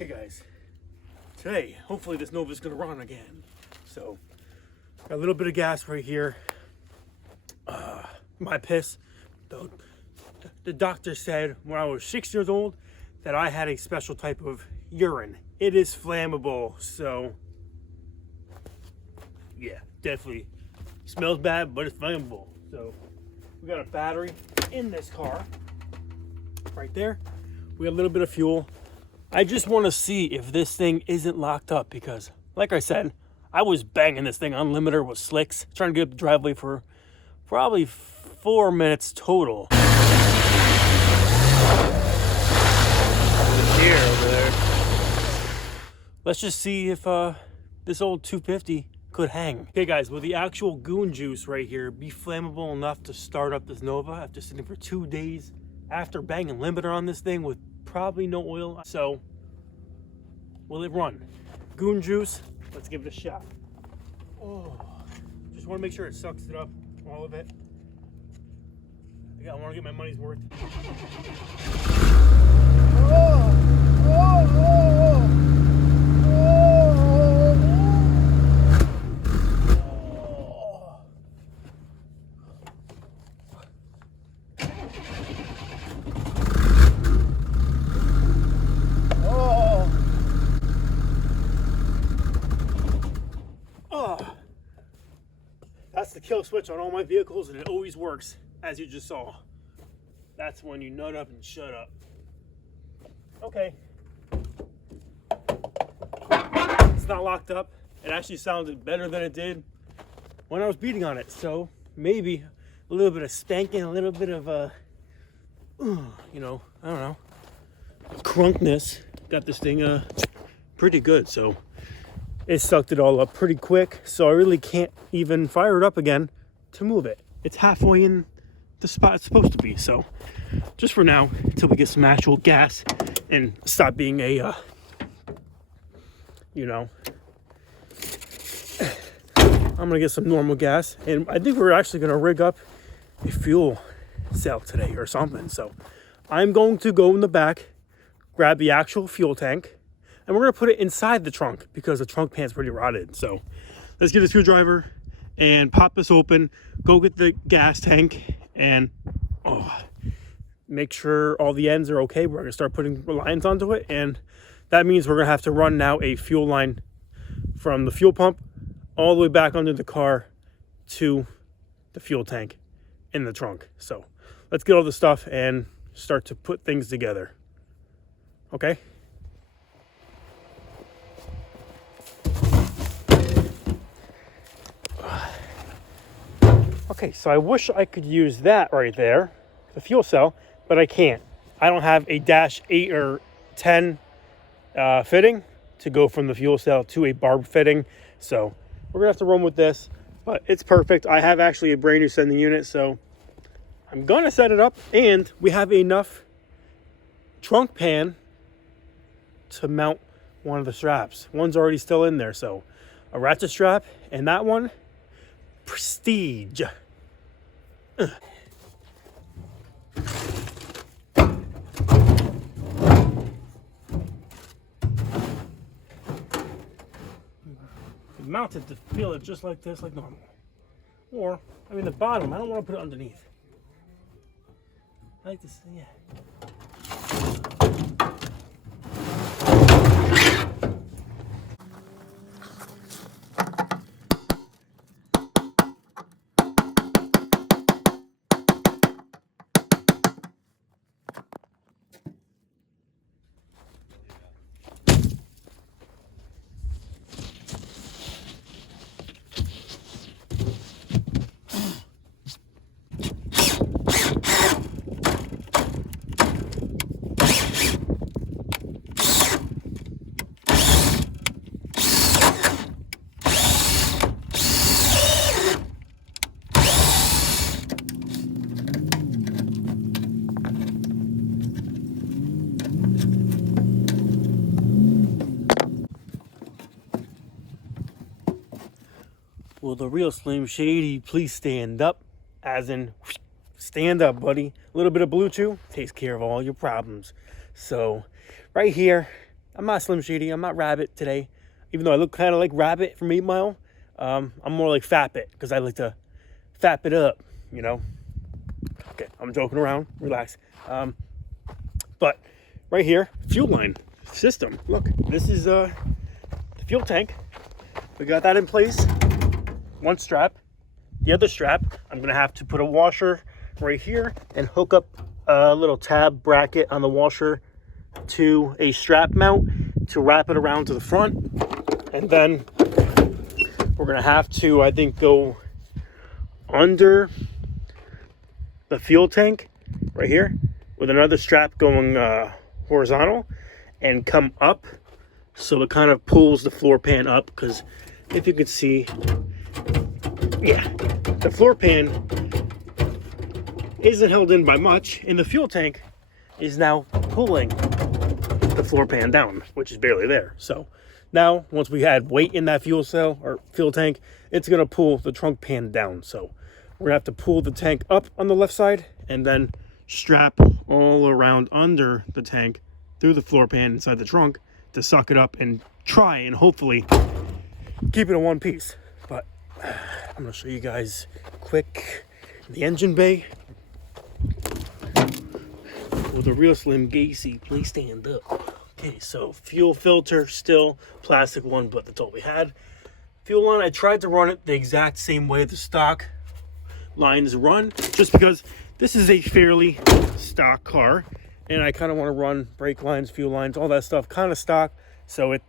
Okay guys, today, hopefully this Nova's gonna run again. So, got a little bit of gas right here. My piss. The doctor said when I was 6 years old that I had a special type of urine. It is flammable, so yeah, definitely smells bad, but it's flammable. So, we got a battery in this car, right there. We got a little bit of fuel. I just want to see if this thing isn't locked up because, like I said, I was banging this thing on limiter with slicks, trying to get up the driveway for probably 4 minutes total. Here, over there. Let's just see if this old 250 could hang. Okay guys, will the actual goon juice right here be flammable enough to start up this Nova after sitting for 2 days after banging limiter on this thing with probably no oil? So will it run? Goon juice, let's give it a shot. Oh, just want to make sure it sucks it up, all of it. I want to get my money's worth. That's the kill switch on all my vehicles, and it always works, as you just saw. That's when you nut up and shut up. Okay. It's not locked up. It actually sounded better than it did when I was beating on it. So maybe a little bit of spanking, a little bit of you know, I don't know, crunkness got this thing pretty good. So it sucked it all up pretty quick, so I really can't even fire it up again to move it. It's halfway in the spot it's supposed to be. So just for now, until we get some actual gas and stop being a, you know, I'm gonna get some normal gas. And I think we're actually gonna rig up a fuel cell today or something. So I'm going to go in the back, grab the actual fuel tank, and we're gonna put it inside the trunk because the trunk pan's pretty rotted. So let's get a screwdriver and pop this open, go get the gas tank, and make sure all the ends are okay. We're gonna start putting lines onto it, and that means we're gonna have to run now a fuel line from the fuel pump all the way back under the car to the fuel tank in the trunk. So let's get all the stuff and start to put things together. Okay? Okay, so I wish I could use that right there, the fuel cell, but I can't. I don't have a dash 8 or 10 fitting to go from the fuel cell to a barb fitting. So we're gonna have to run with this, but it's perfect. I have actually a brand new sending unit, so I'm gonna set it up, and we have enough trunk pan to mount one of the straps. One's already still in there, so a ratchet strap, and that one, prestige. The mounted to feel it just like this, like normal. Or, I mean the bottom, I don't want to put it underneath. I like this, yeah. Will the real Slim Shady please stand up? As in, stand up, buddy. A little bit of Blue Chew takes care of all your problems. So, right here, I'm not Slim Shady. I'm not Rabbit today. Even though I look kind of like Rabbit from 8 Mile, I'm more like Fatbit because I like to fap it up, you know. Okay, I'm joking around. Relax. But right here, fuel line system. Look, this is the fuel tank. We got that in place. One strap. The other strap, I'm gonna have to put a washer right here and hook up a little tab bracket on the washer to a strap mount to wrap it around to the front. And then we're gonna have to, I think, go under the fuel tank right here with another strap going horizontal and come up so it kind of pulls the floor pan up, because if you can see, yeah, the floor pan isn't held in by much, and the fuel tank is now pulling the floor pan down, which is barely there. So now, once we add weight in that fuel cell or fuel tank, it's gonna pull the trunk pan down. So we're gonna have to pull the tank up on the left side and then strap all around under the tank through the floor pan inside the trunk to suck it up and try and hopefully keep it in one piece. But I'm gonna show you guys quick the engine bay. With a real Slim Gacy, please stand up. Okay, so fuel filter, still plastic one, but that's all we had. Fuel line, I tried to run it the exact same way the stock lines run, just because this is a fairly stock car, and I kind of want to run brake lines, fuel lines, all that stuff kind of stock. So it,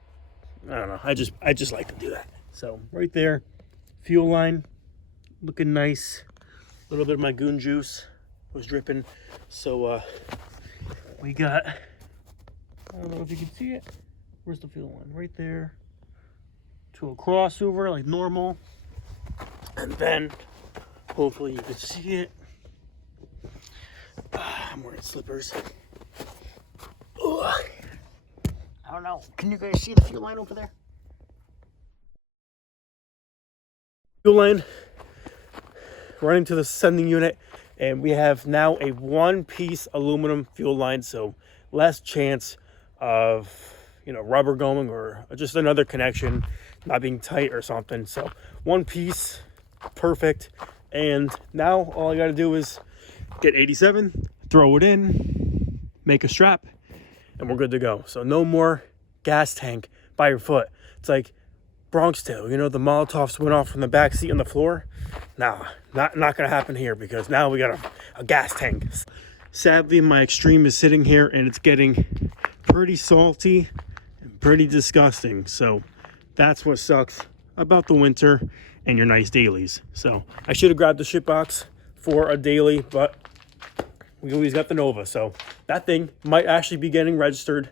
I don't know, I just like to do that. So right there, fuel line, looking nice. A little bit of my goon juice was dripping. So we got, I don't know if you can see it. Where's the fuel line? Right there. To a crossover like normal. And then hopefully you can see it. I'm wearing slippers. Ugh. I don't know. Can you guys see the fuel line over there? Fuel line running to the sending unit, and we have now a one-piece aluminum fuel line, so less chance of, you know, rubber going or just another connection not being tight or something. So one piece, perfect. And now all I got to do is get 87, throw it in, make a strap, and we're good to go. So no more gas tank by your foot. It's like Bronx Tale, you know, the Molotovs went off from the back seat on the floor. Nah, not gonna happen here, because now we got a gas tank. Sadly, my Extreme is sitting here and it's getting pretty salty and pretty disgusting. So that's what sucks about the winter and your nice dailies. So I should have grabbed the shit box for a daily, but we always got the Nova. So that thing might actually be getting registered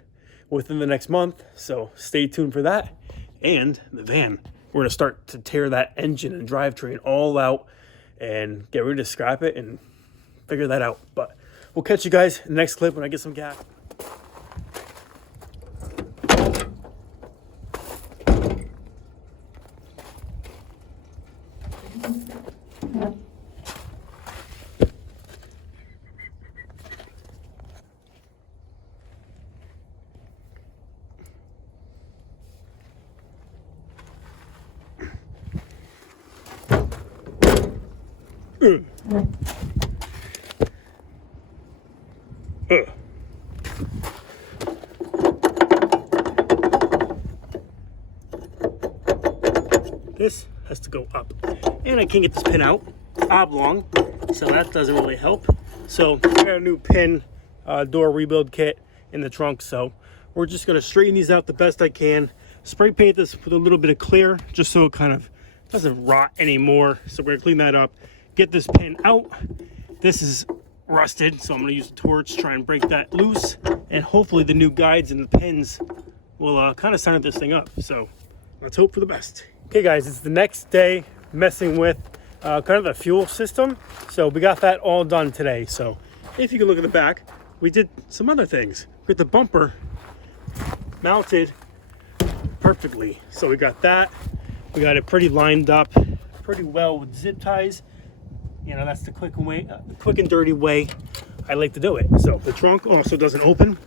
within the next month. So stay tuned for that. And the van, we're gonna start to tear that engine and drivetrain all out and get ready to scrap it and figure that out. But we'll catch you guys in the next clip when I get some gas. This has to go up, and I can't get this pin out. It's oblong, so that doesn't really help. So I got a new pin door rebuild kit in the trunk, so we're just gonna straighten these out the best I can. Spray paint this with a little bit of clear just so it kind of doesn't rot anymore. So we're gonna clean that up, get this pin out. This is rusted, so I'm gonna use a torch, try and break that loose, and hopefully the new guides and the pins will kind of center this thing up. So let's hope for the best. Okay guys, it's the next day messing with kind of the fuel system. So we got that all done today. So if you can look at the back, we did some other things. We got the bumper mounted perfectly. So we got that. We got it pretty lined up pretty well with zip ties. You know, that's the quick and dirty way I like to do it. So the trunk also doesn't open.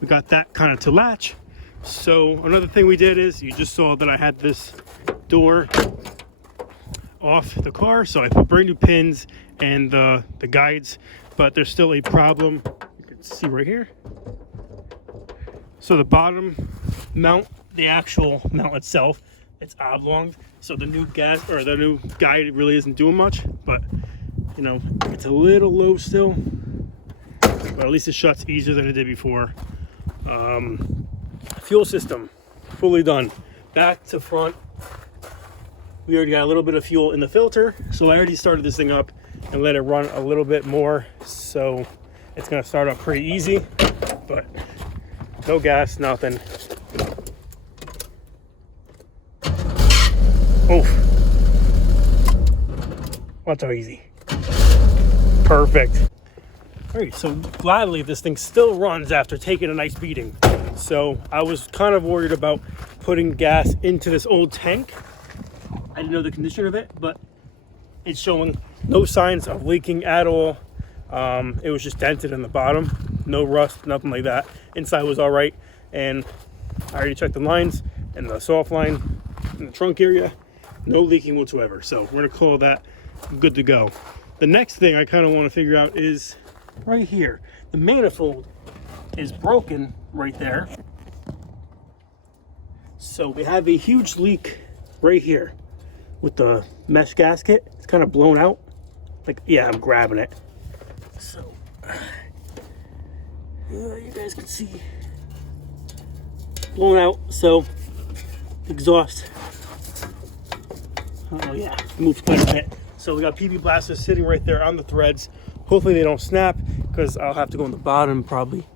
We got that kind of to latch. So another thing we did is, you just saw that I had this door off the car, so I put brand new pins and the guides, but there's still a problem. You can see right here. So the bottom mount, the actual mount itself, it's oblong, so the new the new guide really isn't doing much, but you know, it's a little low still, but at least it shuts easier than it did before. Fuel system fully done, back to front. We already got a little bit of fuel in the filter, so I already started this thing up and let it run a little bit more, so it's gonna start up pretty easy, but no gas, nothing. Oof. That's so easy. Perfect. All right, so gladly this thing still runs after taking a nice beating. So I was kind of worried about putting gas into this old tank. I didn't know the condition of it, but it's showing no signs of leaking at all. It was just dented in the bottom, no rust, nothing like that. Inside was all right, and I already checked the lines and the soft line in the trunk area, no leaking whatsoever. So we're gonna call that good to go. The next thing I kind of want to figure out is right here. The manifold is broken right there. So we have a huge leak right here with the mesh gasket. It's kind of blown out. Like, yeah, I'm grabbing it. So you guys can see, blown out. So exhaust, oh yeah, moved quite a bit. So we got PB blasters sitting right there on the threads. Hopefully they don't snap, because I'll have to go in the bottom, probably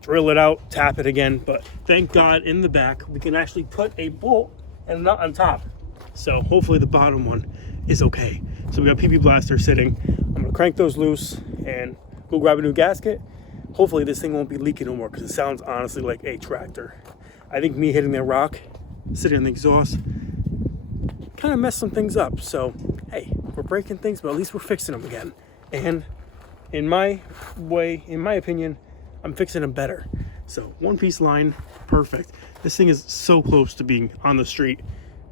drill it out, tap it again. But thank God in the back we can actually put a bolt and a nut on top. So hopefully the bottom one is okay. So we got PB blaster sitting. I'm gonna crank those loose and go grab a new gasket. Hopefully this thing won't be leaking no more, because it sounds honestly like a tractor. I think me hitting that rock, sitting in the exhaust, kind of messed some things up. So hey, we're breaking things, but at least we're fixing them again. And in my opinion, I'm fixing them better. So one piece line, perfect. This thing is so close to being on the street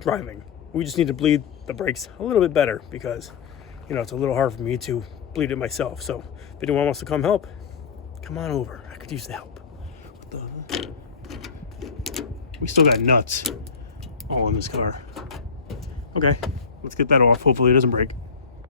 driving. We just need to bleed the brakes a little bit better, because you know, it's a little hard for me to bleed it myself. So if anyone wants to come help, come on over. I could use the help. We still got nuts all in this car. Okay, let's get that off. Hopefully it doesn't break.